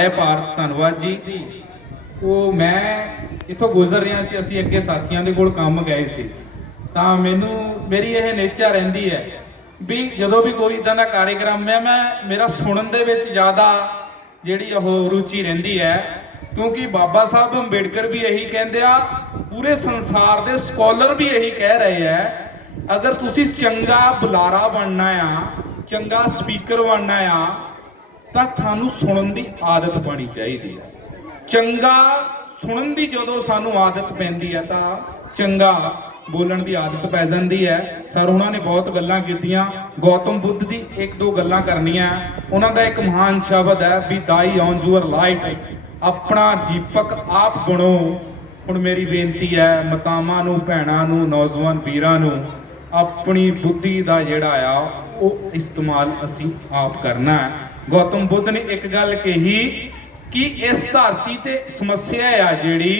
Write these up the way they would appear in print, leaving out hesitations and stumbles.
जय भारत। धन्यवाद जी। वो मैं इतों गुजर रहा सी, असीं अगे साथियों के कोल काम गए सी, तां मैनू मेरी यह नेचर रहिंदी है भी जदों भी कोई इदां दा कार्यक्रम है मैं मेरा सुनन दे विच ज़्यादा जिहड़ी ओह रुचि रहिंदी है, क्योंकि बाबा साहब अंबेडकर भी यही कहंदे आ, पूरे संसार के स्कॉलर भी यही कह रहे हैं, अगर तुसी चंगा बुलारा बनना आ, चंगा स्पीकर बनना आ, तो थानू सुनन की आदत पानी चाहिए। चंगा सुनन की जो सानू आदत पैंदी है तो चंगा बोलन की आदत पै जाती है। सर उन्होंने बहुत गल्लां कीतियां, गौतम बुद्ध की एक दो गल्लां करनियां। उन्हों का एक महान शब्द है भी दाई ऑन यूअर लाइट, अपना दीपक आप बनो। हुण मेरी बेनती है मातावां नूं, भैणां नूं, नौजवान वीरां नूं, अपनी बुद्धि का जिहड़ा आ वो इस्तेमाल असीं आप करना है। गौतम बुद्ध ने एक गल कही कि इस धरती ते समस्या आ जिहड़ी,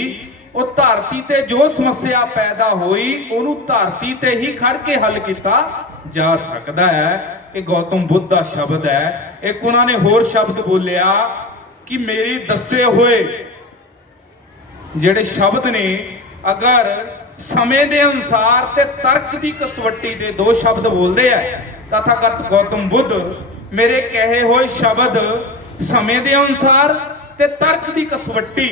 वो धरती ते जो समस्या पैदा हुई उन्होंने धरती ते ही खड़ के हल किया जा सकता है। ये गौतम बुद्ध का शब्द है। एक उन्होंने होर शब्द बोलिया कि मेरे दसे हुए जिहड़े शब्द ने अगर समय के अनुसार ते तर्क की कसवट्टी ते दो शब्द बोलते हैं, तथागत गौतम बुद्ध मेरे कहे हुए शब्द समय के अनुसार ते तर्क की कसवट्टी,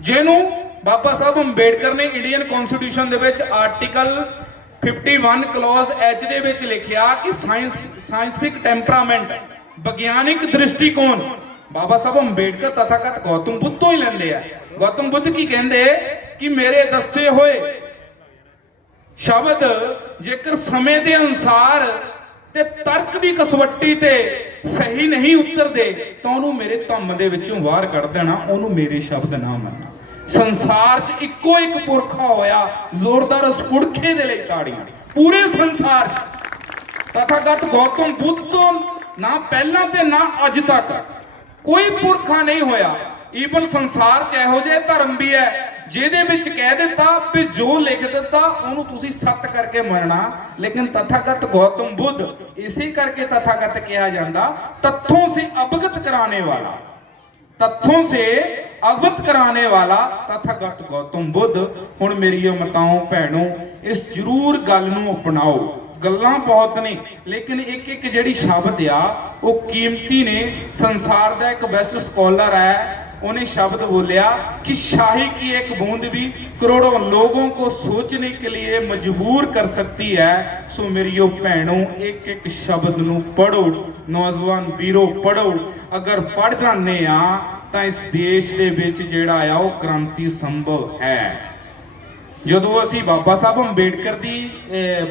जिन्हों बाबा साहब अंबेडकर ने इंडियन कॉन्स्टिट्यूशन के आर्टिकल 51 क्लॉज एच के लिखा कि साइंटिफिक टेंपरामेंट, विज्ञानिक दृष्टिकोण बाबा साहब अंबेडकर तथागत गौतम बुद्ध तो ही लेंदे हैं। गौतम बुद्ध की कहते कि मेरे दसे हुए शब्द जेकर समय के अनुसार ते तर्क की कसवट्टी ते सही नहीं उतरते तो उन्होंने मेरे धम्म दे विचों बाहर कढ़ देना, उन्होंने मेरे शब्द ना मनना। संसार च इको एक पुरखा होया, जोरदार उस पुरखे दे लई ताड़ियां पूरे संसार। तथागत गौतम बुद्ध तो ना पहला ते ना अज तक कोई पुरखा नहीं होया। ईवन संसार च इहो जिहे धर्म भी है जिहदे विच कह दिता भी जो लिख दिता उन्होंने तुसी सत्य करके मनना, लेकिन तथागत गौतम बुद्ध इसी करके तथागत कहा जाता, तथ्यों से अवगत कराने वाला, तथ्यों से अवगत कराने वाला तथागत गौतम बुद्ध। हुण मेरी माताओं भैनों इस जरूर गल नूं अपनाओ। गल्लां बहुत ने लेकिन एक एक जिहड़ी शब्द आ वो कीमती ने। संसार का एक बेस्ट स्कॉलर है, उन्हें शब्द बोलिया कि शाही की एक बूंद भी करोड़ों लोगों को सोचने के लिए मजबूर कर सकती है। सो मेरियो भैनों एक एक शब्द नूं पढ़ो, नौजवान वीरों पढ़ो। अगर पढ़ जाने तो इस देश दे विच जिहड़ा आ वो क्रांति संभव है। जदों असीं बाबा साहब अंबेडकर की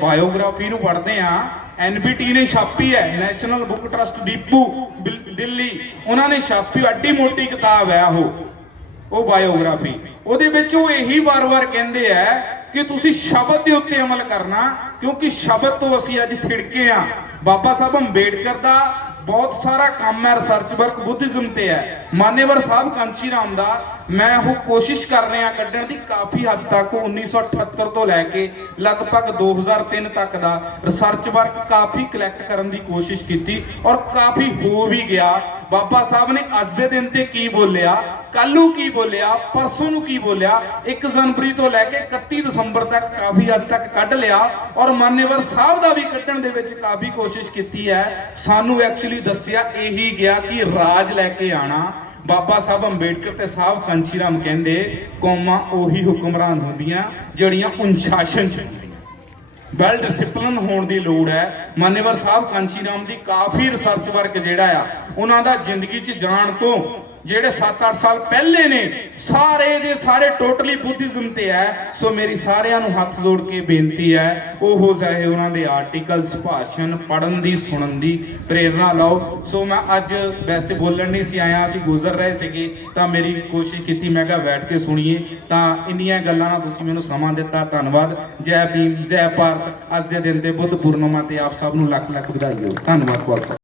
बायोग्राफी नूं पढ़ते हैं, NBT ने छापी है, national book trust depot Delhi, उन्होंने छापी एड्डी मोटी किताब है वो बायोग्राफी। उहदे विच वो यही बार बार कहते हैं कि तुसी शब्द के उत्ते अमल करना, क्योंकि शब्द तो असीं अज थिड़के हाँ। बाबा साहब अंबेडकर का बहुत सारा काम है, रिसर्च वर्क बुद्धिज्म ते है। मान्यवर साहब कांची राम दा मैं वो कोशिश कर रहा कढ़ण की काफ़ी हद तक 1978 तो लैके लगभग 2003 तक का रिसर्च वर्क काफ़ी कलैक्ट करने की कोशिश की और काफ़ी हो भी गया। बाबा साहब ने अज के दिन ते की बोलिया, कलू की बोलिया, परसों नूं की बोलिया, 1 जनवरी तो लैके 31 दिसंबर तक काफ़ी हद तक कढ़ लिया। और मान्यवर साहब का भी कढ़ण दे विच काफ़ी कोशिश की है। सानू एक्चुअली दसिया यही गया कि राज लैके आना। बाबा साहब अंबेडकर ते साहब कांशी राम कहंदे कौमां उही हुक्मरान होंदियां जिहड़ियां अनुशासन च वैल डिसिपलिन होने की लोड़ है। मान्यवर साहब कांशी राम की काफ़ी रिसर्च वर्क जिहड़ा आ उन्हां दा जिंदगी च जाण तो जेडे 7-8 साल पहले ने सारे दे सारे टोटली बुद्धिज्म ते है। सो मेरी सारियां नूं हथ जोड़ के बेनती है वो चाहे उन्होंने आर्टिकल्स भाषण पढ़न की सुनन की प्रेरणा लाओ। सो मैं अज वैसे बोलन नहीं सी आया, असीं गुजर रहे थे तो मेरी कोशिश की मैं कहा बैठ के सुनीए, तो इन्नियां गल्लां नाल तुसीं मैनूं समां दिता। धन्नवाद। जय भीम, जय भारत। अज के दिन के बुद्ध पूर्णिमा ते आप सब नूं लख लख बधाई हो। धन्नवाद बहुत।